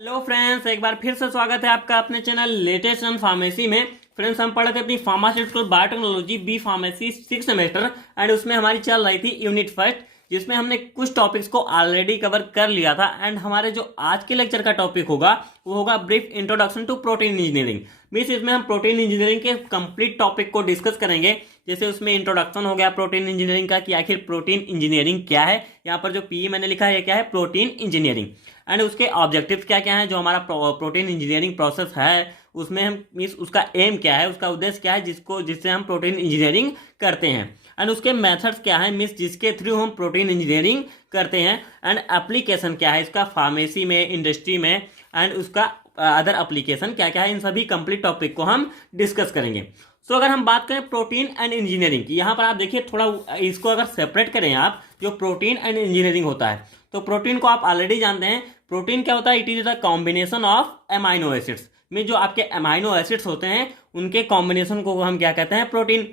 Hello friends, एक बार फिर से स्वागत है आपका अपने चैनल लेटेस्ट ऑन फार्मेसी में। फ्रेंड्स, हम पढ़े थे अपनी pharmaceutical biotechnology B pharmacy 6 semester and उसमें हमारी चल रही थी यूनिट फर्स्ट, जिसमें हमने कुछ टॉपिक्स को ऑलरेडी कवर कर लिया था। एंड हमारे जो आज के लेक्चर का टॉपिक होगा वो होगा brief introduction to protein engineering. Means इसमें हम प्रोटीन इंजीनियरिंग के कंप्लीट टॉपिक को डिस्कस करेंगे। जैसे उसमें इंट्रोडक्शन हो गया प्रोटीन इंजीनियरिंग का कि आखिर प्रोटीन इंजीनियरिंग क्या है। यहाँ पर जो पी मैंने लिखा है क्या है, प्रोटीन इंजीनियरिंग। एंड उसके ऑब्जेक्टिव्स क्या क्या हैं, जो हमारा प्रोटीन इंजीनियरिंग प्रोसेस है उसमें हम मीन्स उसका एम क्या है, उसका उद्देश्य क्या है जिससे हम प्रोटीन इंजीनियरिंग करते हैं। एंड उसके मेथड्स क्या है मीन्स जिसके थ्रू हम प्रोटीन इंजीनियरिंग करते हैं। एंड एप्लीकेशन क्या है इसका फार्मेसी में, इंडस्ट्री में, एंड उसका अदर एप्लीकेशन क्या क्या है, इन सभी कंप्लीट टॉपिक को हम डिस्कस करेंगे। सो अगर हम बात करें प्रोटीन एंड इंजीनियरिंग की, यहाँ पर आप देखिए थोड़ा इसको अगर सेपरेट करें आप, जो प्रोटीन एंड इंजीनियरिंग होता है तो प्रोटीन को आप ऑलरेडी जानते हैं। प्रोटीन क्या होता है, it is the combination of amino acids में जो आपके एमाइनो एसिड्स होते हैं उनके कॉम्बिनेशन को हम क्या कहते हैं, प्रोटीन।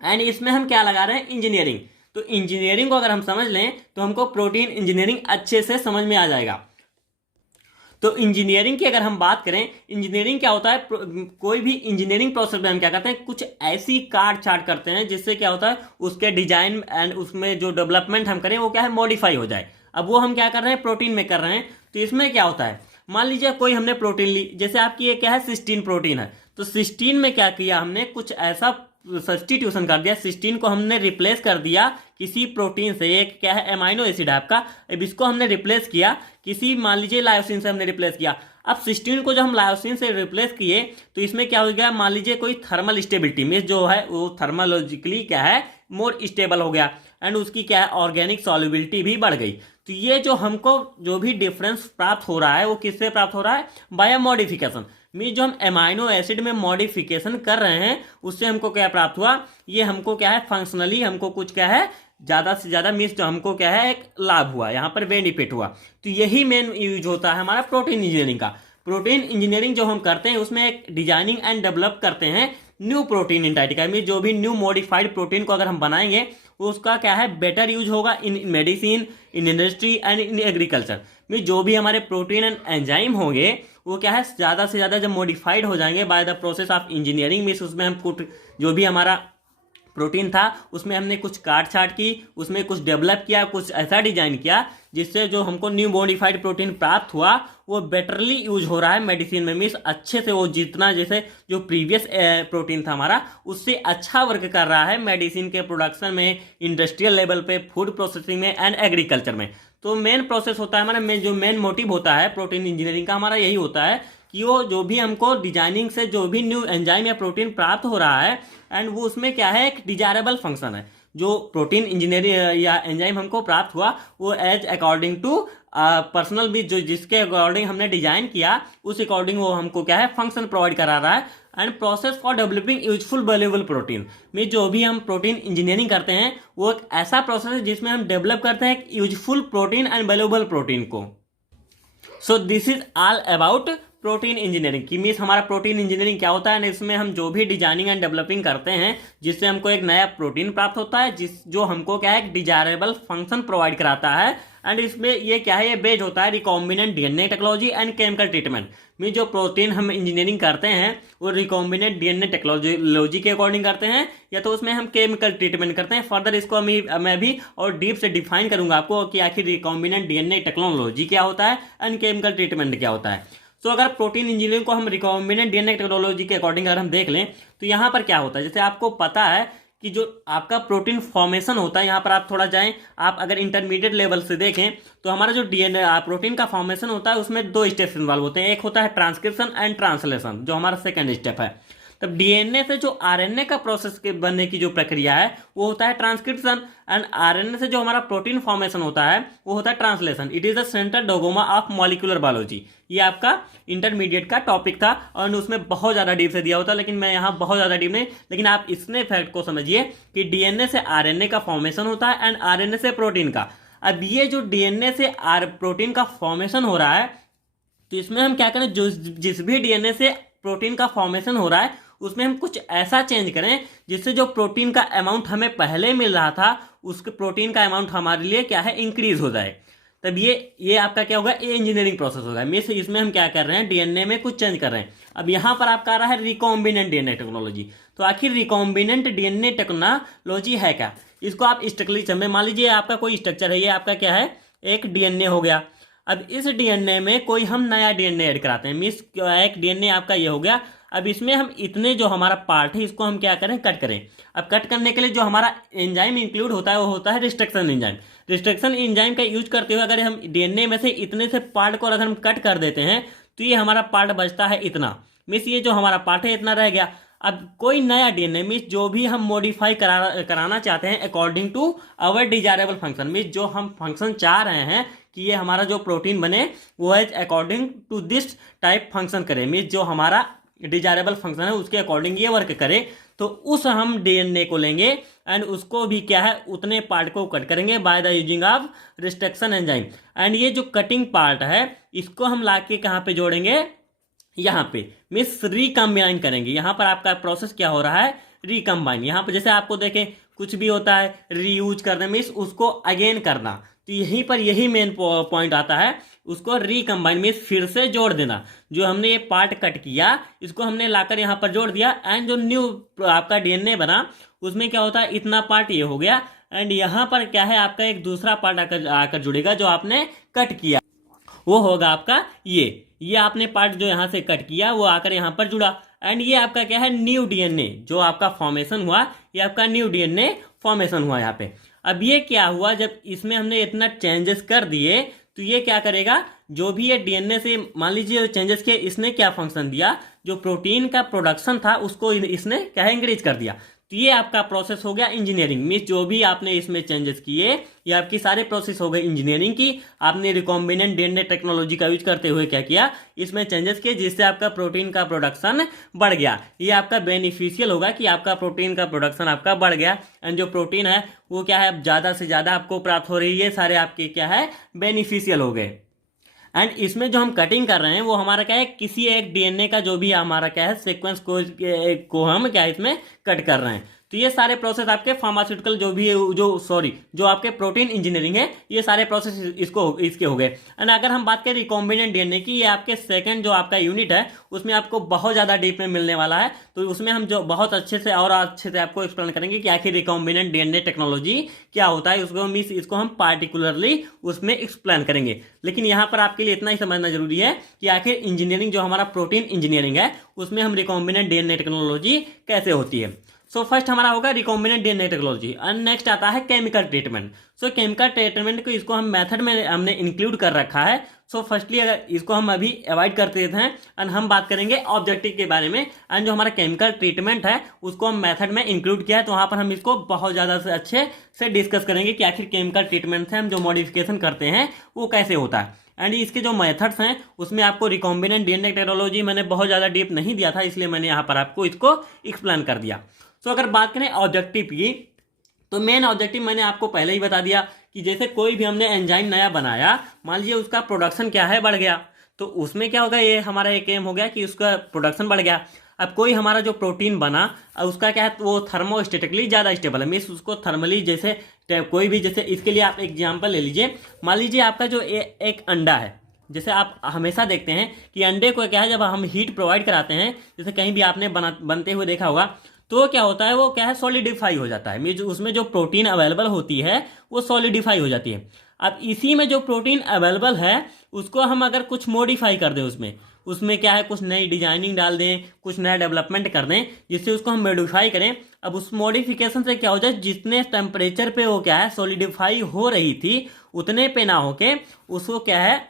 एंड इसमें हम क्या लगा रहे हैं, इंजीनियरिंग। तो इंजीनियरिंग को अगर हम समझ लें तो हमको प्रोटीन इंजीनियरिंग अच्छे से समझ में आ जाएगा। तो इंजीनियरिंग की अगर हम बात करें, इंजीनियरिंग क्या होता है, कोई भी इंजीनियरिंग प्रोसेस में हम क्या करते हैं, कुछ ऐसी काट छाट करते हैं जिससे क्या होता है उसके डिजाइन एंड उसमें जो डेवलपमेंट हम करें वो क्या है, मॉडिफाई हो जाए। अब वो हम क्या कर रहे हैं, प्रोटीन में कर रहे हैं। तो इसमें क्या होता है, मान लीजिए कोई हमने प्रोटीन ली, जैसे आपकी ये क्या है, सिस्टीन प्रोटीन है। तो सिस्टीन में क्या किया हमने, कुछ ऐसा सब्स्टिट्यूशन कर दिया, सिस्टीन को हमने रिप्लेस कर दिया किसी प्रोटीन से। एक क्या है, एमाइनो एसिड है आपका, अब इसको हमने रिप्लेस किया किसी, मान लीजिए लायोसिन से हमने रिप्लेस किया। अब सिस्टीन को जब हम लायोसिन से रिप्लेस किए तो इसमें क्या हो गया, मान लीजिए कोई थर्मल स्टेबिलिटी में जो है वो थर्मोलॉजिकली क्या है, मोर स्टेबल हो गया। एंड उसकी क्या है, ऑर्गेनिक सॉल्युबिलिटी भी बढ़ गई। तो ये जो हमको जो भी डिफरेंस प्राप्त हो रहा है वो किससे प्राप्त हो रहा है, बाय मॉडिफिकेशन। मीन जो हम एमाइनो एसिड में मॉडिफिकेशन कर रहे हैं उससे हमको क्या प्राप्त हुआ, ये हमको क्या है, फंक्शनली हमको कुछ क्या है, ज़्यादा से ज़्यादा मीन्स जो हमको क्या है, एक लाभ हुआ, यहाँ पर बेनिफिट हुआ। तो यही मेन यूज होता है हमारा प्रोटीन इंजीनियरिंग का। प्रोटीन इंजीनियरिंग जो हम करते हैं उसमें एक डिजाइनिंग एंड डेवलप करते हैं न्यू प्रोटीन इंटाइटिका। मीन जो भी न्यू मॉडिफाइड प्रोटीन को अगर हम बनाएंगे उसका क्या है, बेटर यूज होगा in medicine, in industry and in agriculture. Mean जो भी हमारे प्रोटीन एंड एंजाइम होंगे वो क्या है, ज़्यादा से ज़्यादा जब मॉडिफाइड हो जाएंगे by the process of engineering. Means उसमें हम कुछ जो भी हमारा प्रोटीन था उसमें हमने कुछ काट छाट की, उसमें कुछ डेवलप किया, कुछ ऐसा डिजाइन किया जिससे जो हमको न्यू मॉडिफाइड प्रोटीन प्राप्त हुआ वो बेटरली यूज हो रहा है मेडिसिन में। मीन्स अच्छे से वो जितना जैसे जो प्रीवियस प्रोटीन था हमारा उससे अच्छा वर्क कर रहा है मेडिसिन के प्रोडक्शन में, इंडस्ट्रियल लेवल पे, फूड प्रोसेसिंग में एंड एग्रीकल्चर में। तो मेन प्रोसेस होता है हमारा, जो मेन मोटिव होता है प्रोटीन इंजीनियरिंग का हमारा यही होता है कि वो जो भी हमको डिजाइनिंग से जो भी न्यू एंजाइम या प्रोटीन प्राप्त हो रहा है एंड वो उसमें क्या है, एक डिजायरेबल फंक्शन है। जो प्रोटीन इंजीनियरिंग या एंजाइम हमको प्राप्त हुआ वो एज अकॉर्डिंग टू पर्सनल भी जो जिसके अकॉर्डिंग हमने डिजाइन किया उस अकॉर्डिंग वो हमको क्या है, फंक्शन प्रोवाइड करा रहा है। And process for developing useful valuable protein में जो भी हम प्रोटीन इंजीनियरिंग करते हैं वो एक ऐसा प्रोसेस है जिसमें हम डेवलप करते हैं useful protein and valuable protein को। So this is all about protein engineering की। मीन्स हमारा प्रोटीन इंजीनियरिंग क्या होता है, इसमें हम जो भी डिजाइनिंग एंड डेवलपिंग करते हैं जिससे हमको एक नया प्रोटीन प्राप्त होता है जो हमको क्या है, एक डिजायरेबल फंक्शन प्रोवाइड कराता है। एंड इसमें ये क्या है, ये बेस्ड होता है recombinant DNA technology and chemical treatment. Mean जो प्रोटीन हम इंजीनियरिंग करते हैं वो रिकॉम्बिनेंट डीएनए टेक्नोलॉजी के अकॉर्डिंग करते हैं या तो उसमें हम केमिकल ट्रीटमेंट करते हैं। फर्दर इसको मैं भी और डीप से डिफाइन करूंगा आपको कि आखिर रिकॉम्बिनेंट डीएनए टेक्नोलॉजी क्या होता है एंड केमिकल ट्रीटमेंट क्या होता है। तो अगर प्रोटीन इंजीनियरिंग को हम रिकॉम्बिनेंट डीएनए टेक्नोलॉजी के अकॉर्डिंग अगर हम देख लें तो यहाँ पर क्या होता है, जैसे आपको पता है कि जो आपका प्रोटीन फॉर्मेशन होता है, यहाँ पर आप थोड़ा जाएं, आप अगर इंटरमीडिएट लेवल से देखें तो हमारा जो डीएनए प्रोटीन का फॉर्मेशन होता है उसमें 2 स्टेप्स इन्वॉल्व होते हैं। एक होता है ट्रांसक्रिप्शन एंड ट्रांसलेशन जो हमारा सेकंड स्टेप है। तब डीएनए से जो आरएनए का प्रोसेस के बनने की जो प्रक्रिया है वो होता है ट्रांसक्रिप्शन। एंड आरएनए से जो हमारा प्रोटीन फॉर्मेशन होता है वो होता है translation. It is the central dogma of molecular biology. ये आपका इंटरमीडिएट का टॉपिक था और उसमें बहुत ज़्यादा डीप से दिया होता है, लेकिन मैं यहाँ बहुत ज़्यादा डीप नहीं, लेकिन आप इसने फैक्ट को समझिए कि डीएनए से आरएनए का फॉर्मेशन होता है एंड आरएनए से प्रोटीन का। अब ये जो डीएनए से प्रोटीन का फॉर्मेशन हो रहा है तो इसमें हम क्या करें, जो जिस भी डीएनए से प्रोटीन का फॉर्मेशन हो रहा है उसमें हम कुछ ऐसा चेंज करें जिससे जो प्रोटीन का अमाउंट हमें पहले मिल रहा था उसके प्रोटीन का अमाउंट हमारे लिए क्या है, इंक्रीज हो जाए। तब ये आपका क्या होगा, ये इंजीनियरिंग प्रोसेस होगा। मीन्स इसमें हम क्या कर रहे हैं, डीएनए में कुछ चेंज कर रहे हैं। अब यहाँ पर आपका आ रहा है रिकॉम्बिनेंट डीएनए टेक्नोलॉजी। तो आखिर रिकॉम्बिनेंट डीएनए टेक्नोलॉजी है क्या, इसको आप स्ट्रक्चरली समझें। मान लीजिए आपका कोई स्ट्रक्चर है, ये आपका क्या है, एक डीएनए हो गया। अब इस डीएनए में कोई हम नया डीएनए ऐड कराते हैं। मीन्स एक डीएनए आपका ये हो गया। अब इसमें हम इतने जो हमारा पार्ट है इसको हम क्या करें, कट करें। अब कट करने के लिए जो हमारा एंजाइम इंक्लूड होता है वो होता है रिस्ट्रिक्शन एंजाइम। रिस्ट्रिक्शन एंजाइम का यूज करते हुए अगर हम डीएनए में से इतने से पार्ट को अगर हम कट कर देते हैं तो ये हमारा पार्ट बचता है इतना। मीन्स ये जो हमारा पार्ट है इतना रह गया। अब कोई नया डीएनए मीन्स जो भी हम मॉडिफाई कराना चाहते हैं according to our desirable function, means जो हम फंक्शन चाह रहे हैं कि ये हमारा जो प्रोटीन बने वो है according to this type function करे, मीन्स जो हमारा डिजायरेबल फंक्शन है उसके अकॉर्डिंग ये वर्क करे। तो उस हम डीएनए को लेंगे एंड उसको भी क्या है, उतने पार्ट को कट करेंगे by the using of restriction enzyme. And ये जो कटिंग पार्ट है इसको हम लाके कहाँ पे जोड़ेंगे, यहाँ पे मीन्स रिकम्बाइन करेंगे। यहाँ पर आपका प्रोसेस क्या हो रहा है, रिकम्बाइन। यहाँ पर जैसे आपको देखें कुछ भी होता है रीयूज करना, मीन्स उसको अगेन करना। तो यहीं पर यही मेन पॉइंट आता है, उसको रिकम्बाइन मीन्स फिर से जोड़ देना। जो हमने ये पार्ट कट किया इसको हमने लाकर यहाँ पर जोड़ दिया एंड जो न्यू आपका डीएनए बना उसमें क्या होता है, इतना पार्ट ये हो गया एंड यहाँ पर क्या है आपका एक दूसरा पार्ट आकर जुड़ेगा जो आपने कट किया, वो होगा आपका ये आपने पार्ट जो यहाँ से कट किया वो आकर यहाँ पर जुड़ा एंड ये आपका क्या है, न्यू डीएनए जो आपका फॉर्मेशन हुआ, ये आपका न्यू डीएनए फॉर्मेशन हुआ यहाँ पे। अब ये क्या हुआ, जब इसमें हमने इतना चेंजेस कर दिए तो ये क्या करेगा, जो भी ये डीएनए से मान लीजिए चेंजेस किए, इसने क्या फंक्शन दिया, जो प्रोटीन का प्रोडक्शन था उसको इसने क्या है, इंक्रीज कर दिया। तो ये आपका प्रोसेस हो गया इंजीनियरिंग। मीन्स जो भी आपने इसमें चेंजेस किए ये आपकी सारे प्रोसेस हो गए इंजीनियरिंग की। आपने रिकॉम्बिनेंट डीएनए टेक्नोलॉजी का यूज करते हुए क्या किया, इसमें चेंजेस किए जिससे आपका प्रोटीन का प्रोडक्शन बढ़ गया। ये आपका बेनिफिशियल होगा कि आपका प्रोटीन का प्रोडक्शन आपका बढ़ गया एंड जो प्रोटीन है वो क्या है, ज़्यादा से ज़्यादा आपको प्राप्त हो रही है। सारे आपके क्या है, बेनिफिशियल हो गए। एंड इसमें जो हम कटिंग कर रहे हैं वो हमारा क्या है, किसी एक डीएनए का जो भी हमारा क्या है सीक्वेंस को हम क्या इसमें कट कर रहे हैं। तो ये सारे प्रोसेस आपके फार्मास्यूटिकल जो भी जो आपके प्रोटीन इंजीनियरिंग है, ये सारे प्रोसेस इसके हो गए। एंड अगर हम बात करें रिकॉम्बिनेंट डीएनए की, ये आपके सेकंड जो आपका यूनिट है उसमें आपको बहुत ज़्यादा डीप में मिलने वाला है। तो उसमें हम जो बहुत अच्छे से आपको एक्सप्लेन करेंगे कि आखिर रिकॉम्बिनेंट डीएनए टेक्नोलॉजी क्या होता है, इसको हम पार्टिकुलरली उसमें एक्सप्लेन करेंगे। लेकिन यहाँ पर आपके लिए इतना ही समझना जरूरी है कि आखिर इंजीनियरिंग जो हमारा प्रोटीन इंजीनियरिंग है उसमें हम रिकॉम्बिनेंट डीएनए टेक्नोलॉजी कैसे होती है। सो फर्स्ट हमारा होगा recombinant DNA technology and next आता है केमिकल ट्रीटमेंट। सो केमिकल ट्रीटमेंट को इसको हम मेथड में हमने इंक्लूड कर रखा है। सो फर्स्टली अगर इसको हम अभी अवॉइड करते हैं एंड हम बात करेंगे ऑब्जेक्टिव के बारे में। एंड जो हमारा केमिकल ट्रीटमेंट है उसको हम मेथड में इंक्लूड किया है, तो वहाँ पर हम इसको बहुत ज़्यादा से अच्छे से डिस्कस करेंगे कि आखिर केमिकल ट्रीटमेंट से हम जो मॉडिफिकेशन करते हैं वो कैसे होता है। एंड इसके जो मेथड्स हैं उसमें आपको रिकॉम्बिनेंट डीएनए टेक्नोलॉजी मैंने बहुत ज़्यादा डीप नहीं दिया था, इसलिए मैंने यहाँ पर आपको इसको एक्सप्लेन कर दिया। तो अगर बात करें ऑब्जेक्टिव की, तो मेन ऑब्जेक्टिव मैंने आपको पहले ही बता दिया कि जैसे कोई भी हमने एंजाइम नया बनाया, मान लीजिए उसका प्रोडक्शन क्या है, बढ़ गया, तो उसमें क्या होगा, ये हमारा एक एम हो गया कि उसका प्रोडक्शन बढ़ गया। अब कोई हमारा जो प्रोटीन बना उसका क्या है, वो थर्मोस्टेटिकली ज़्यादा स्टेबल है, मीन्स उसको थर्मली जैसे कोई भी, जैसे इसके लिए आप एग्जाम्पल ले लीजिए। मान लीजिए आपका जो एक अंडा है, जैसे आप हमेशा देखते हैं कि अंडे को क्या है, जब हम हीट प्रोवाइड कराते हैं, जैसे कहीं भी आपने बनते हुए देखा होगा, तो क्या होता है, वो क्या है, सॉलिडिफाई हो जाता है। उसमें जो प्रोटीन अवेलेबल होती है वो सॉलिडिफाई हो जाती है। अब इसी में जो प्रोटीन अवेलेबल है उसको हम अगर कुछ मॉडिफाई कर दें, उसमें क्या है, कुछ नई डिजाइनिंग डाल दें, कुछ नया डेवलपमेंट कर दें जिससे उसको हम मॉडिफाई करें। अब उस मॉडिफिकेशन से क्या हो जाए, जितने टेम्परेचर पे वो क्या है सॉलिडिफाई हो रही थी उतने पे ना होके उसको क्या है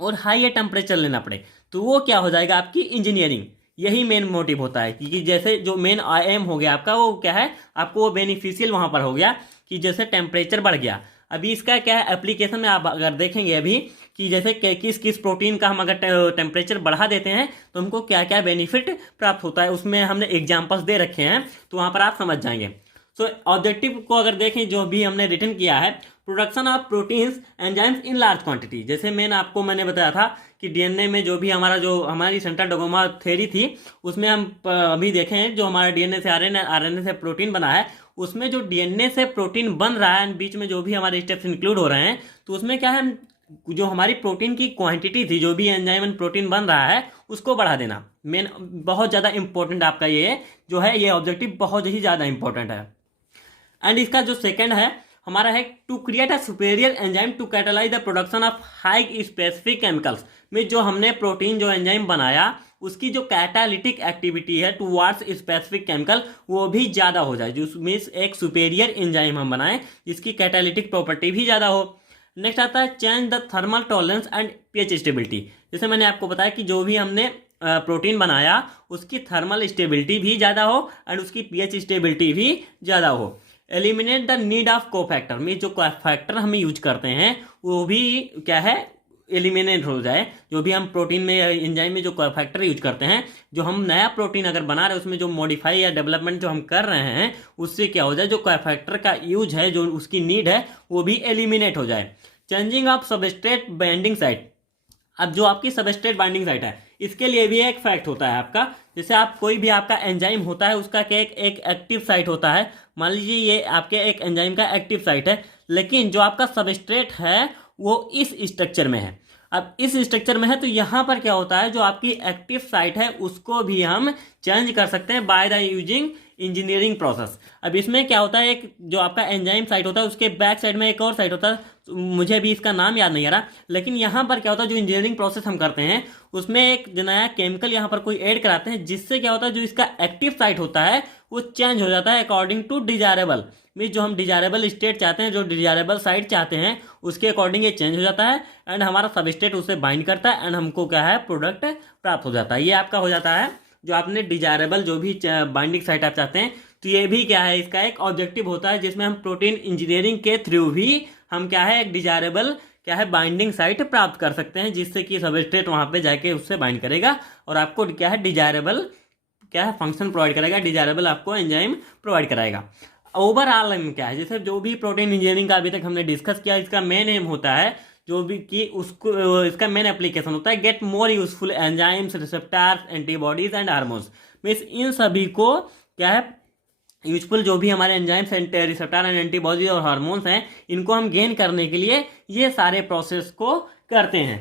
और हाई टेम्परेचर लेना पड़े, तो वो क्या हो जाएगा, आपकी इंजीनियरिंग। यही मेन मोटिव होता है कि जैसे जो मेन एम हो गया आपका, वो क्या है, आपको वो बेनिफिशियल वहां पर हो गया कि जैसे टेम्परेचर बढ़ गया। अभी इसका क्या है एप्लीकेशन में आप अगर देखेंगे अभी कि जैसे किस प्रोटीन का हम अगर टेम्परेचर बढ़ा देते हैं तो हमको क्या क्या बेनिफिट प्राप्त होता है, उसमें हमने एग्जाम्पल्स दे रखे हैं, तो वहाँ पर आप समझ जाएंगे। सो ऑब्जेक्टिव को अगर देखें जो भी हमने रिटन किया है, production of proteins enzymes in large quantity. जैसे मैंने बताया था कि डीएनए में जो भी हमारी सेंट्रल डोगमा थ्योरी थी उसमें हम अभी देखें जो हमारा डीएनए से आरएनए से प्रोटीन बना है, उसमें जो डीएनए से प्रोटीन बन रहा है बीच में जो भी हमारे स्टेप्स इंक्लूड हो रहे हैं, तो उसमें क्या है, हम जो हमारी प्रोटीन की क्वांटिटी थी, जो भी एंजाइम एंड प्रोटीन बन रहा है उसको बढ़ा देना। मेन बहुत ज़्यादा इंपॉर्टेंट आपका ये जो है, ये ऑब्जेक्टिव बहुत ही ज़्यादा इंपॉर्टेंट है। एंड इसका जो सेकंड है हमारा है to create a superior enzyme to catalyze the production of high specific chemicals. में जो हमने प्रोटीन जो एंजाइम बनाया उसकी जो कैटालिटिक एक्टिविटी है टुवार्ड्स स्पेसिफिक केमिकल वो भी ज़्यादा हो जाए, जिसमें एक सुपेरियर एंजाइम हम बनाएं जिसकी कैटालिटिक प्रॉपर्टी भी ज़्यादा हो। नेक्स्ट आता है change the thermal tolerance and pH stability. जैसे मैंने आपको बताया कि जो भी हमने प्रोटीन बनाया उसकी थर्मल स्टेबिलिटी भी ज़्यादा हो एंड उसकी पीएच स्टेबिलिटी भी ज़्यादा हो। Eliminate the need of cofactor, में जो कोफैक्टर हम यूज करते हैं वो भी क्या है, एलिमिनेट हो जाए। जो भी हम प्रोटीन में एंजाइम में जो कोफैक्टर यूज करते हैं, जो हम नया प्रोटीन अगर बना रहे हैं उसमें जो मॉडिफाई या डेवलपमेंट जो हम कर रहे हैं उससे क्या हो जाए, जो कोफैक्टर का यूज है, जो उसकी नीड है वो भी एलिमिनेट हो जाए। Changing of substrate binding site. अब जो आपकी सबस्ट्रेट बाइंडिंग साइट है इसके लिए भी एक फैक्ट होता है आपका। जैसे आप कोई भी आपका एंजाइम होता है उसका क्या एक एक्टिव साइट होता है। मान लीजिए ये आपके एक एंजाइम का एक्टिव साइट है, लेकिन जो आपका सबस्ट्रेट है वो इस स्ट्रक्चर में है। अब इस स्ट्रक्चर में है तो यहाँ पर क्या होता है, जो आपकी एक्टिव साइट है उसको भी हम चेंज कर सकते हैं by the using engineering process. अब इसमें क्या होता है, एक जो आपका एंजाइम साइट होता है उसके बैक साइड में एक और साइट होता है, मुझे भी इसका नाम याद नहीं आ रहा, लेकिन यहाँ पर क्या होता है, जो इंजीनियरिंग प्रोसेस हम करते हैं उसमें एक नया केमिकल यहाँ पर कोई ऐड कराते हैं, जिससे क्या होता है जो इसका एक्टिव साइट होता है वो चेंज हो जाता है अकॉर्डिंग टू डिजायरेबल। मीन जो हम डिजायरेबल स्टेट चाहते हैं, जो डिजायरेबल साइट चाहते हैं उसके अकॉर्डिंग ये चेंज हो जाता है एंड हमारा सबस्ट्रेट उससे बाइंड करता है एंड हमको क्या है प्रोडक्ट प्राप्त हो जाता है। ये आपका हो जाता है जो आपने डिजायरेबल जो भी बाइंडिंग साइट आप चाहते हैं। तो ये भी क्या है, इसका एक ऑब्जेक्टिव होता है जिसमें हम प्रोटीन इंजीनियरिंग के थ्रू भी हम क्या है एक डिजायरेबल क्या है बाइंडिंग साइट प्राप्त कर सकते हैं, जिससे कि सबस्ट्रेट वहां पे जाके उससे बाइंड करेगा और आपको क्या है डिजायरेबल क्या है फंक्शन प्रोवाइड करेगा, डिजायरेबल आपको एंजाइम प्रोवाइड कराएगा। ओवरऑल एम क्या है, जैसे जो भी प्रोटीन इंजीनियरिंग का अभी तक हमने डिस्कस किया, इसका मेन एम होता है जो भी कि उसको इसका मेन एप्लीकेशन होता है get more useful enzymes, receptors, antibodies and hormones. Means in सभी को क्या है यूजफुल जो भी हमारे एंजाइम्स, रिसेप्टर एंड एंटीबॉडीज और हार्मोन्स हैं इनको हम गेन करने के लिए ये सारे प्रोसेस को करते हैं।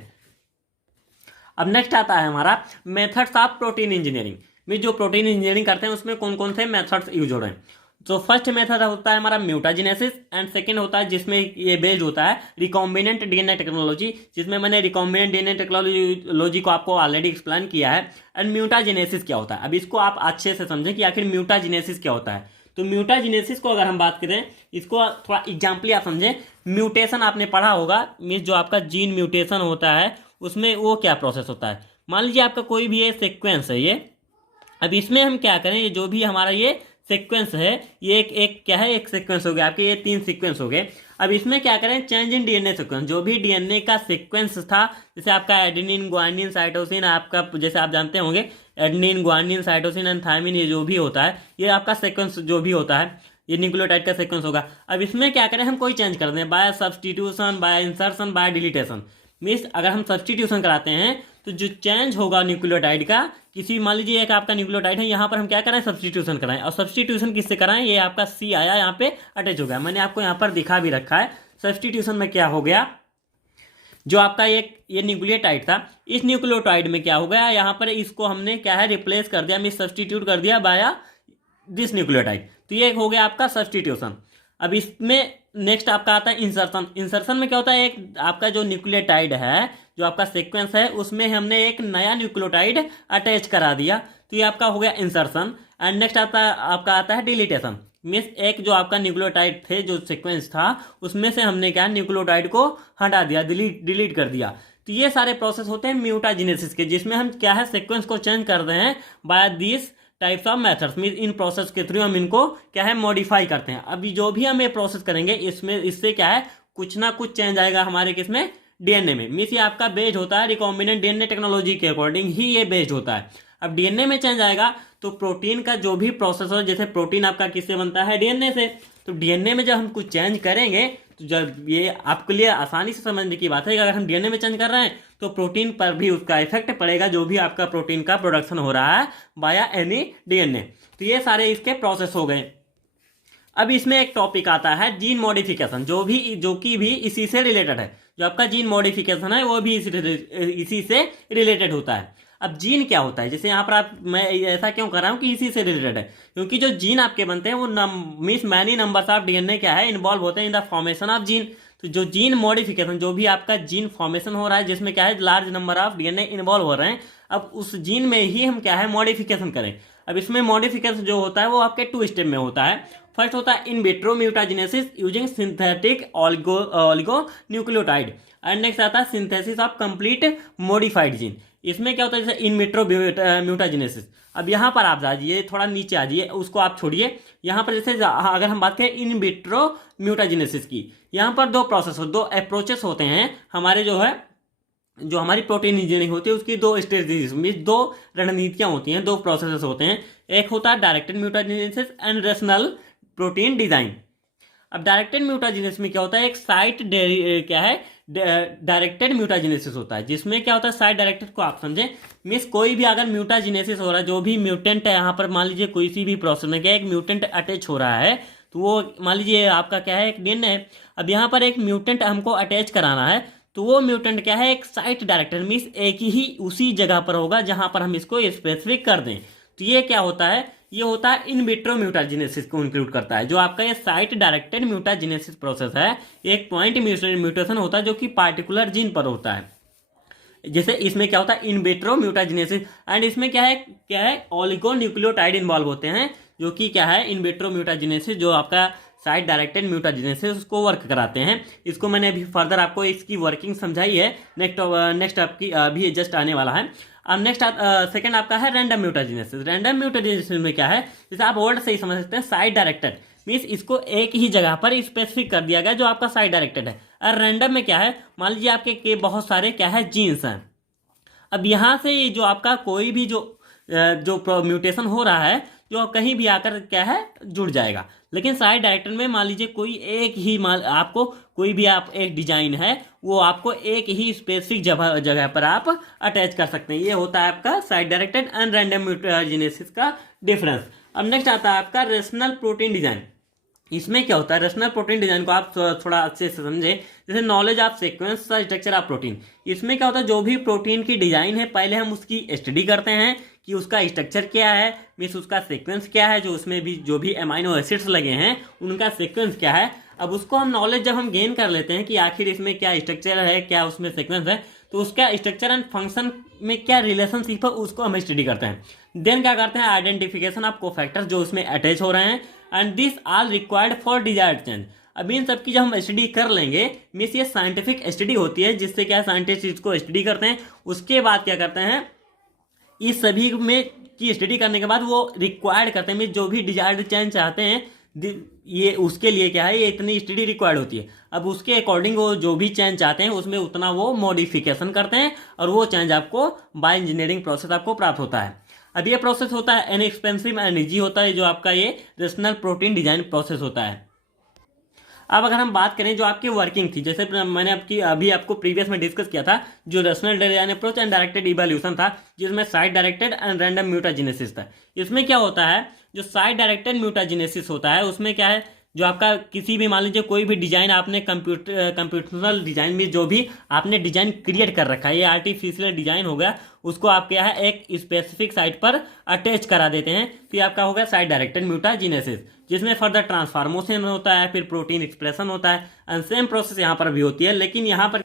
अब नेक्स्ट आता है हमारा मेथड्स ऑफ प्रोटीन इंजीनियरिंग। में जो प्रोटीन इंजीनियरिंग करते हैं उसमें कौन कौन से मेथड्स यूज हो रहे हैं। तो फर्स्ट मेथड होता है हमारा म्यूटाजेनेसिस एंड सेकंड होता है जिसमें ये बेस्ड होता है रिकॉम्बिनेंट डीएनए टेक्नोलॉजी, जिसमें मैंने रिकॉम्बिनेंट डीएनए टेक्नोलॉजी को आपको ऑलरेडी एक्सप्लेन किया है। एंड म्यूटाजेनेसिस क्या होता है, अब इसको आप अच्छे से समझें कि आखिर म्यूटाजेनेसिस क्या होता है। तो म्यूटाजेनेसिस को अगर हम बात करें, इसको थोड़ा एग्जाम्पली आप समझें। म्यूटेशन आपने पढ़ा होगा, मीन्स जो आपका जीन म्यूटेशन होता है उसमें वो क्या प्रोसेस होता है। मान लीजिए आपका कोई भी ये सीक्वेंस है ये, अब इसमें हम क्या करें, ये जो भी हमारा ये सीक्वेंस है ये एक क्या है एक सीक्वेंस हो गया आपके, ये 3 सीक्वेंस हो गए। अब इसमें क्या करें, चेंज इन डीएनए सीक्वेंस। जो भी डीएनए का सीक्वेंस था, जैसे आपका एडेनिन, ग्वानिन, साइटोसिन, आपका जैसे आप जानते होंगे adenine, guanine, cytosine and thymine, ये जो भी होता है ये आपका सीक्वेंस जो भी होता है ये न्यूक्लियोटाइड का सीक्वेंस होगा। अब इसमें क्या करें, हम कोई चेंज कर दें by substitution, by insertion, by deletion. Means अगर हम सब्सटीट्यूशन कराते हैं तो जो चेंज होगा न्यूक्लियोटाइड का, किसी मान लीजिए एक आपका न्यूक्लियोटाइड है, यहाँ पर हम क्या कराएं सब्सटीट्यूशन कराएं। और सब्सटीट्यूशन किससे कराएं, ये आपका सी आया यहाँ पे अटैच हो गया, मैंने आपको यहाँ पर दिखा भी रखा है। सब्सटीट्यूशन में क्या हो गया, जो आपका ये न्यूक्लियोटाइड था, इस न्यूक्लियोटाइड में क्या हो गया, यहाँ पर इसको हमने क्या है रिप्लेस कर दिया, मीन सब्सटीट्यूट कर दिया बाय दिस न्यूक्लियोटाइड। तो ये हो गया आपका सब्सटीट्यूशन। अब इसमें नेक्स्ट आपका आता है इंसर्शन। इंसर्शन में क्या होता है, एक आपका जो न्यूक्लियोटाइड है, जो आपका सीक्वेंस है, उसमें हमने एक नया न्यूक्लियोटाइड अटैच करा दिया, तो ये आपका हो गया इंसर्शन। एंड नेक्स्ट आपका आता है डिलीटेशन। मीन्स एक जो आपका न्यूक्लियोटाइड थे, जो सीक्वेंस था, उसमें से हमने क्या न्यूक्लियोटाइड को हटा दिया, डिलीट कर दिया। तो ये सारे प्रोसेस होते हैं म्यूटाजेनेसिस के, जिसमें हम क्या है सीक्वेंस को चेंज कर रहे हैं by this types of methods. Mean इन प्रोसेस के थ्रू हम इनको क्या है मॉडिफाई करते हैं। अभी जो भी हम ये प्रोसेस करेंगे इसमें इससे क्या है कुछ ना कुछ चेंज आएगा हमारे किसमें, डीएनए में। मीन्स ये आपका बेस्ड होता है रिकॉम्बिनेंट डीएनए टेक्नोलॉजी के अकॉर्डिंग ही ये बेस्ड होता है। अब डीएनए में चेंज आएगा तो प्रोटीन का जो भी प्रोसेस हो, जैसे प्रोटीन आपका किससे बनता है, डीएनए से, तो डीएनए में जब हम कुछ चेंज करेंगे तो जब ये आपके लिए आसानी से समझने की बात है कि अगर हम डीएनए में चेंज कर रहे हैं तो प्रोटीन पर भी उसका इफेक्ट पड़ेगा, जो भी आपका प्रोटीन का प्रोडक्शन हो रहा है बाया एनी डीएनए। तो ये सारे इसके प्रोसेस हो गए। अब इसमें एक टॉपिक आता है जीन मॉडिफिकेशन, जो कि भी इसी से रिलेटेड है। जो आपका जीन मॉडिफिकेशन है वो भी इसी से रिलेटेड होता है। अब जीन क्या होता है, जैसे यहाँ पर मैं ऐसा क्यों कर रहा हूँ कि इसी से रिलेटेड है, क्योंकि जो जीन आपके बनते हैं वो means many numbers of DNA क्या है इन्वॉल्व होते हैं in the formation of gene. तो जो जीन मॉडिफिकेशन, जो भी आपका जीन फॉर्मेशन हो रहा है जिसमें क्या है large number of DNA involve हो रहे हैं, अब उस जीन में ही हम क्या है मॉडिफिकेशन करें। अब इसमें मॉडिफिकेशन जो होता है वो आपके 2 स्टेप में होता है। फर्स्ट होता है इन vitro mutagenesis using synthetic oligo nucleotide, and next आता है synthesis of complete modified gene. इसमें क्या होता है, जैसे इन विट्रो म्यूटाजेनेसिस। अब यहाँ पर आप जाइए, थोड़ा नीचे आ जाइए, उसको आप छोड़िए। यहाँ पर जैसे अगर हम बात करें इन विट्रो म्यूटाजेनेसिस की, यहाँ पर 2 प्रोसेस, 2 अप्रोचेस होते हैं हमारे, जो हमारी प्रोटीन इंजीनियरिंग होती है उसकी 2 स्ट्रेटजीज में 2 रणनीतियां होती हैं, 2 प्रोसेस होते हैं। एक होता है directed mutagenesis and rational protein design. अब डायरेक्टेड म्यूटाजेनेसिस में क्या होता है, एक साइट क्या है डायरेक्टेड म्यूटाजेनेसिस होता है, जिसमें क्या होता है साइट डायरेक्टेड को आप समझें मीन्स कोई भी अगर म्यूटाजेनेसिस हो रहा है, जो भी म्यूटेंट है यहाँ पर मान लीजिए कोई सी भी प्रोसेस में क्या एक म्यूटेंट अटैच हो रहा है, तो वो मान लीजिए आपका क्या है एक डीएनए है। अब यहाँ पर एक म्यूटेंट हमको अटैच कराना है, तो वो म्यूटेंट क्या है एक साइट डायरेक्टेड मीन्स एक ही उसी जगह पर होगा जहां पर हम इसको स्पेसिफिक कर दें। तो ये क्या होता है, ये होता है इन विट्रो म्यूटाजेनेसिस को इंक्लूड करता है। जो आपका ये साइट डायरेक्टेड म्यूटाजेनेसिस प्रोसेस है, एक पॉइंट म्यूटेशन होता है जो कि पार्टिकुलर जीन पर होता है। जैसे इसमें क्या होता है इन विट्रो म्यूटाजेनेसिस, एंड इसमें क्या है ऑलिगो न्यूक्लियोटाइड इन्वॉल्व होते हैं, जो कि क्या है इन विट्रो म्यूटाजेनेसिस जो आपका साइट डायरेक्टेड म्यूटाजेनेसिस उसको वर्क कराते हैं। इसको मैंने अभी फर्दर आपको इसकी वर्किंग समझाई है, नेक्स्ट आपकी अभी जस्ट आने वाला है। अब नेक्स्ट सेकंड आपका है रैंडम म्यूटाजेनेसिस। रैंडम म्यूटाजेनेसिस में क्या है, जैसे आप वर्ड से ही समझ सकते हैं, साइट डायरेक्टेड मीन्स इसको एक ही जगह पर स्पेसिफिक कर दिया गया जो आपका साइट डायरेक्टेड है। और रैंडम में क्या है, मान लीजिए आपके बहुत सारे क्या है जीन्स हैं। अब यहाँ से जो आपका कोई भी जो म्यूटेशन हो रहा है जो कहीं भी आकर क्या है जुड़ जाएगा। लेकिन साइट डायरेक्टर में मान लीजिए कोई एक ही आपको कोई भी आप एक डिजाइन है वो आपको एक ही स्पेसिफिक जगह पर आप अटैच कर सकते हैं। ये होता है आपका site directed and random mutagenesis का डिफरेंस। अब नेक्स्ट आता है आपका रेशनल प्रोटीन डिजाइन। इसमें क्या होता है, रेशनल प्रोटीन डिजाइन को आप थोड़ा अच्छे से समझे, जैसे knowledge of sequence structure of protein. इसमें क्या होता है, जो भी प्रोटीन की डिजाइन है पहले हम उसकी स्टडी करते हैं कि उसका स्ट्रक्चर क्या है, मीन्स उसका सीक्वेंस क्या है, जो उसमें भी जो भी अमाइनो एसिड्स लगे हैं उनका सीक्वेंस क्या है। अब उसको हम नॉलेज जब हम गेन कर लेते हैं कि आखिर इसमें क्या स्ट्रक्चर है, क्या उसमें सीक्वेंस है, तो उसका स्ट्रक्चर एंड फंक्शन में क्या रिलेशनशिप है उसको हम स्टडी करते हैं। देन क्या करते हैं, आइडेंटिफिकेशन ऑफ कोफैक्टर्स जो उसमें अटैच हो रहे हैं, and this all required for desired change. अब इन सब की जब हम स्टडी कर लेंगे मीन्स ये साइंटिफिक स्टडी होती है, जिससे क्या साइंटिस्ट इसको स्टडी करते हैं। उसके बाद क्या करते हैं, इस सभी में की स्टडी करने के बाद वो रिक्वायर्ड करते हैं, जो भी डिजायर्ड चेंज चाहते हैं ये उसके लिए क्या है ये इतनी स्टडी रिक्वायर्ड होती है। अब उसके अकॉर्डिंग वो जो भी चेंज चाहते हैं उसमें उतना वो मॉडिफिकेशन करते हैं और वो चेंज आपको बाय इंजीनियरिंग प्रोसेस आपको प्राप्त होता है। अब ये प्रोसेस होता है इनएक्सपेंसिव एंड इजी होता है, जो आपका ये रेशनल प्रोटीन डिजाइन प्रोसेस होता है। अब अगर हम बात करें जो आपकी वर्किंग थी, जैसे मैंने अभी आपको प्रीवियस में डिस्कस किया था, जो rational design approach and directed evolution था, जिसमें site directed and random mutagenesis था। इसमें क्या होता है, जो साइट डायरेक्टेड म्यूटाजेनेसिस होता है उसमें क्या है, जो आपका किसी भी मान लीजिए कोई भी डिजाइन आपने कंप्यूटरल डिजाइन में जो भी आपने डिजाइन क्रिएट कर रखा है, ये आर्टिफिशियल डिजाइन हो गया, उसको आप क्या है एक स्पेसिफिक साइट पर अटैच करा देते हैं, तो ये आपका हो गया साइट डायरेक्टेड म्यूटाजेनेसिस, जिसमें फर्दर ट्रांसफॉर्मेशन होता है, फिर प्रोटीन एक्सप्रेशन होता है, एंड सेम प्रोसेस यहाँ पर भी होती है। लेकिन यहाँ पर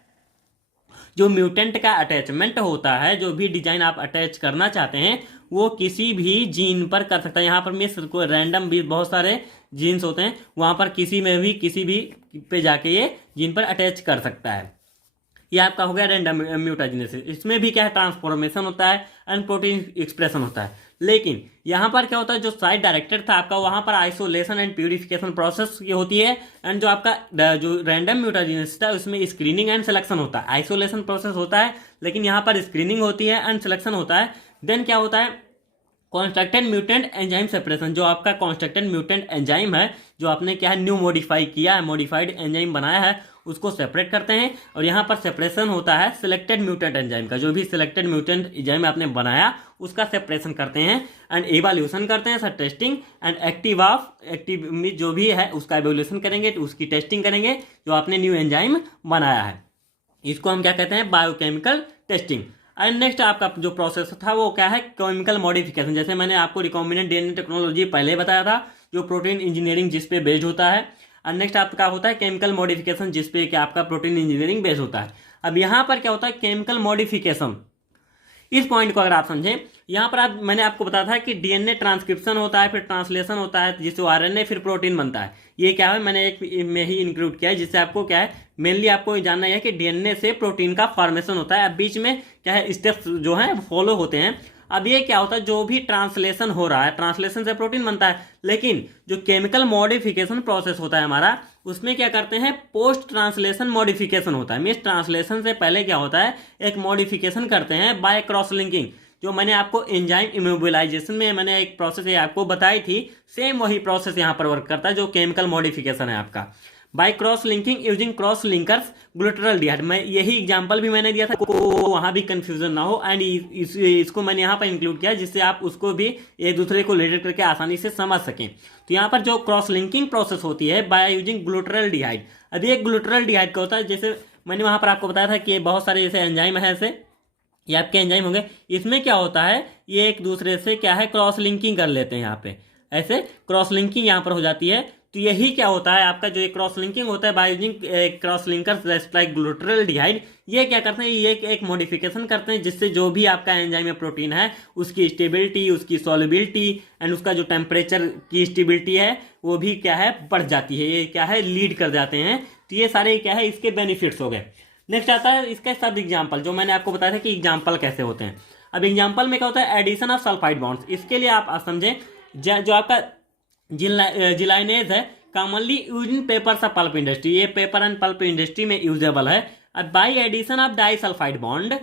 जो म्यूटेंट का अटैचमेंट होता है, जो भी डिजाइन आप अटैच करना चाहते हैं वो किसी भी जीन पर कर सकता है। यहाँ पर मिस कोई रैंडम भी बहुत सारे जीन्स होते हैं, वहाँ पर किसी में भी किसी भी पे जाके ये जीन पर अटैच कर सकता है। ये आपका हो गया रैंडम म्यूटाजेनेसिस। इसमें भी क्या है, ट्रांसफॉर्मेशन होता है एंड प्रोटीन एक्सप्रेशन होता है। लेकिन यहाँ पर क्या होता है, जो साइट डायरेक्टेड था आपका, वहाँ पर आइसोलेशन एंड प्यूरिफिकेशन प्रोसेस ये होती है, एंड जो आपका जो रैंडम म्यूटाजेनेसिस था उसमें स्क्रीनिंग एंड सिलेक्शन होता है। आइसोलेशन प्रोसेस होता है लेकिन यहाँ पर स्क्रीनिंग होती है एंड सिलेक्शन होता है। देन क्या होता है, कॉन्स्ट्रक्टेड म्यूटेंट एंजाइम सेपरेशन। जो आपका कॉन्स्ट्रक्टेड म्यूटेंट एंजाइम है, जो आपने क्या है न्यू मॉडिफाई किया है, मॉडिफाइड एंजाइम बनाया है, उसको सेपरेट करते हैं। और यहाँ पर सेपरेशन होता है सिलेक्टेड म्यूटेंट एंजाइम का, जो भी सिलेक्टेड म्यूटेंट एंजाइम आपने बनाया उसका सेपरेशन करते हैं एंड इवैल्यूएशन करते हैं, सर टेस्टिंग एंड एक्टिव जो भी है उसका इवैल्यूएशन करेंगे, तो उसकी टेस्टिंग करेंगे जो आपने न्यू एंजाइम बनाया है। इसको हम क्या कहते हैं, बायोकेमिकल टेस्टिंग। एंड नेक्स्ट आपका जो प्रोसेस था वो क्या है, केमिकल मॉडिफिकेशन। जैसे मैंने आपको रिकॉम्बिनेंट डीएनए टेक्नोलॉजी पहले बताया था, जो प्रोटीन इंजीनियरिंग जिस पे बेस्ड होता है। और नेक्स्ट आपका होता है केमिकल मॉडिफिकेशन, जिस पे क्या आपका प्रोटीन इंजीनियरिंग बेस्ड होता है। अब यहाँ पर क्या होता है, केमिकल मॉडिफिकेशन। इस पॉइंट को अगर आप समझें, यहाँ पर मैंने आपको बताया था कि डीएनए ट्रांसक्रिप्शन होता है, फिर ट्रांसलेशन होता है, जिससे आरएनए फिर प्रोटीन बनता है। ये क्या है, मैंने एक में ही इंक्लूड किया है, जिससे आपको क्या है, मेनली आपको जानना है कि डीएनए से प्रोटीन का फॉर्मेशन होता है। अब बीच में क्या है, स्टेप्स जो हैं फॉलो होते हैं। अब ये क्या होता है, जो भी ट्रांसलेशन हो रहा है, ट्रांसलेशन से प्रोटीन बनता है, लेकिन जो केमिकल मॉडिफिकेशन प्रोसेस होता है हमारा, उसमें क्या करते हैं, पोस्ट ट्रांसलेशन मॉडिफिकेशन होता है। मीन्स ट्रांसलेशन से पहले क्या होता है, एक मॉडिफिकेशन करते हैं बाय क्रॉस लिंकिंग। जो मैंने आपको एंजाइम इमोबिलाइजेशन में मैंने एक प्रोसेस ये आपको बताई थी, सेम वही प्रोसेस यहाँ पर वर्क करता है, जो केमिकल मॉडिफिकेशन है आपका। By cross linking using cross linkers glutaraldehyde. मैं यही एग्जांपल भी मैंने दिया था, वहां भी कंफ्यूजन ना हो। एंड इसको मैंने यहाँ पर इंक्लूड किया, जिससे आप उसको भी एक दूसरे को रिलेट करके आसानी से समझ सकें। तो यहाँ पर जो क्रॉस लिंकिंग प्रोसेस होती है बाय यूजिंग ग्लूटरल्डिहाइड। अब ये ग्लूटरल्डिहाइड क्या होता है, जैसे मैंने वहां पर आपको बताया था कि बहुत सारे जैसे एंजाइम है, ऐसे ये आपके एंजाइम होंगे। इसमें क्या होता है, ये एक दूसरे से क्या है, क्रॉस लिंकिंग कर लेते हैं। यहाँ पे ऐसे क्रॉस लिंकिंग यहाँ पर हो जाती है। तो यही क्या होता है, आपका जो क्रॉस लिंकिंग होता है by using cross linkers like glutaraldehyde, ये क्या करते हैं, ये एक मॉडिफिकेशन करते हैं, जिससे जो भी आपका एंजाइम में प्रोटीन है, उसकी स्टेबिलिटी, उसकी सॉल्युबिलिटी एंड उसका जो टेम्परेचर की स्टेबिलिटी है, वो भी क्या है, बढ़ जाती है। ये क्या है, लीड कर जाते हैं। तो ये सारे क्या है, इसके बेनिफिट्स हो गए। नेक्स्ट आता है इसका सब एग्जाम्पल, जो मैंने आपको बताया था कि एग्जाम्पल कैसे होते हैं। अब एग्जाम्पल में क्या होता है, एडिशन ऑफ सल्फाइड बॉन्ड्स। इसके लिए आप समझें, जो आपका जिलाइनेज है, commonly use in papers of pulp industry. ये पेपर एंड पल्प इंडस्ट्री में यूजेबल है। अब by addition of disulphide bond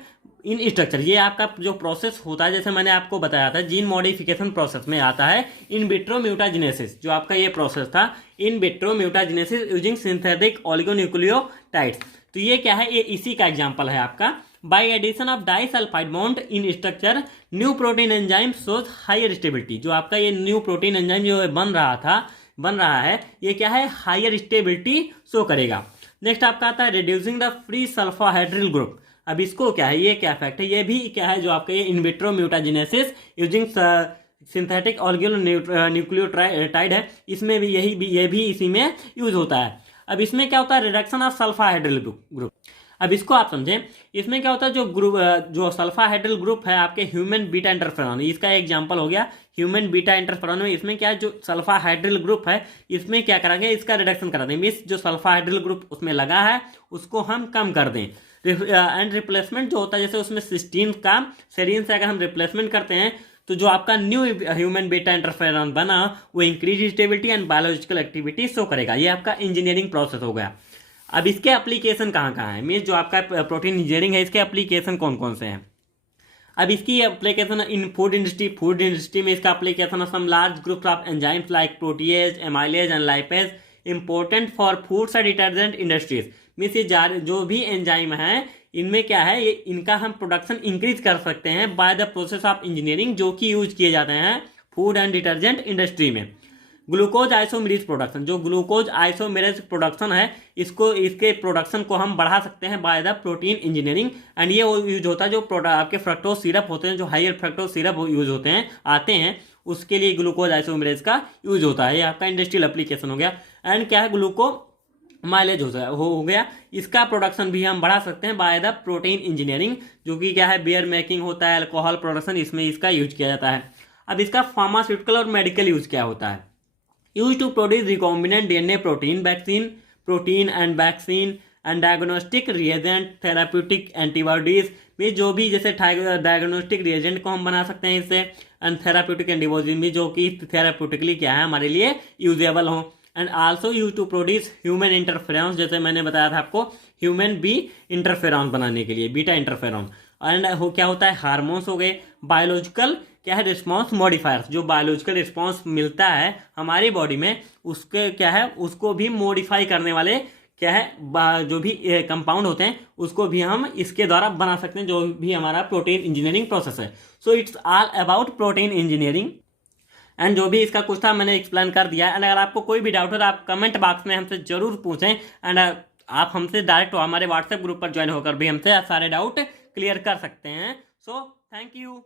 in structure, ये आपका जो प्रोसेस होता है, जैसे मैंने आपको बताया था, जीन मॉडिफिकेशन प्रोसेस में आता है इन विट्रो म्यूटाजेनेसिस। जो आपका ये प्रोसेस था, in vitro mutagenesis using synthetic oligonucleotides. तो ये क्या है, ये इसी का एग्जाम्पल है आपका। By addition of disulphide bond in structure new protein enzyme shows higher stability. जो आपका ये न्यू प्रोटीन एंजाइम जो बन रहा है, ये क्या है, हायर स्टेबिलिटी शो करेगा। नेक्स्ट आपका आता है रिड्यूसिंग द फ्री सल्फाहाइड्रिल ग्रुप। अब इसको क्या है, ये क्या इफेक्ट है, ये भी क्या है, जो आपका ये इन vitro mutagenesis using synthetic oligonucleotide है, इसमें भी ये भी इसी में यूज होता है। अब इसमें क्या होता है, रिडक्शन ऑफ सल्फाहाइड्रिल ग्रुप। अब इसको आप समझें, इसमें क्या होता है, जो सल्फाहाइड्रिल ग्रुप है आपके ह्यूमन बीटा इंटरफेरॉन, इसका एग्जांपल हो गया ह्यूमन बीटा इंटरफेरॉन में। इसमें क्या है, जो सल्फाहाइड्रिल ग्रुप है, इसमें क्या करेंगे, इसका रिडक्शन करा दें। मीन्स जो सल्फाहाइड्रिल ग्रुप उसमें लगा है, उसको हम कम कर दें। एंड रिप्लेसमेंट जो होता है, जैसे उसमें सिस्टीन का सेरीन से अगर हम रिप्लेसमेंट करते हैं, तो जो आपका न्यू ह्यूमन बीटा इंटरफेरॉन बना, वो increase stability and biological activity show करेगा। ये आपका इंजीनियरिंग प्रोसेस हो गया। अब इसके एप्लीकेशन कहाँ कहाँ है, मीन्स जो आपका प्रोटीन इंजीनियरिंग है, इसके एप्लीकेशन कौन कौन से हैं। अब इसकी एप्लीकेशन इन फूड इंडस्ट्री में इसका application some large groups of enzymes like protease, amylase and lipase important for foods and detergent industries. Means ये जो भी एंजाइम है, इनमें क्या है, ये इनका हम प्रोडक्शन इंक्रीज कर सकते हैं by the process of engineering, जो कि यूज किए जाते हैं फूड एंड डिटर्जेंट इंडस्ट्री में। ग्लूकोज आइसोमेरेज प्रोडक्शन, जो ग्लूकोज आइसोमेरेज प्रोडक्शन है, इसके प्रोडक्शन को हम बढ़ा सकते हैं by the protein engineering. And ये यूज होता है, जो आपके फ्रक्टोज सिरप होते हैं, जो हायर फ्रक्टोज सिरप यूज होते हैं आते हैं, उसके लिए ग्लूकोज आइसोमेरेज का यूज होता है। ये आपका इंडस्ट्रियल एप्लीकेशन हो गया। एंड क्या है, ग्लूको माइलेज हो गया, इसका प्रोडक्शन भी हम बढ़ा सकते हैं बाय द प्रोटीन इंजीनियरिंग, जो कि क्या है, बियर मेकिंग होता है, अल्कोहल प्रोडक्शन, इसमें इसका यूज किया जाता है। अब इसका फार्मास्यूटिकल और मेडिकल यूज क्या होता है, use to produce recombinant DNA protein and vaccine and diagnostic reagent therapeutic antibodies में, जो भी जैसे डायग्नोस्टिक रिएजेंट को हम बना सकते हैं इससे, एंड थेराप्यूटिक एंटीबॉडीज भी, जो कि थेराप्यूटिकली क्या है, हमारे लिए यूजेबल हो। And also use to produce human interferons, जैसे मैंने बताया था आपको, ह्यूमन बी इंटरफेरॉन बनाने के लिए, बीटा इंटरफेरॉन। एंड क्या होता है, हार्मोन्स हो गए, बायोलॉजिकल क्या है, रिस्पॉन्स मॉडिफायर्स, जो बायोलॉजिकल रिस्पॉन्स मिलता है हमारी बॉडी में, उसके क्या है, उसको भी मॉडिफाई करने वाले क्या है, जो भी कंपाउंड होते हैं, उसको भी हम इसके द्वारा बना सकते हैं, जो भी हमारा प्रोटीन इंजीनियरिंग प्रोसेस है। So it's all about protein engineering. And जो भी इसका कुछ था मैंने एक्सप्लेन कर दिया। एंड अगर आपको कोई भी डाउट हो तो आप कमेंट बॉक्स में हमसे जरूर पूछें। एंड आप हमसे डायरेक्ट हमारे व्हाट्सएप ग्रुप पर ज्वाइन होकर भी हमसे सारे डाउट क्लियर कर सकते हैं। So thank you.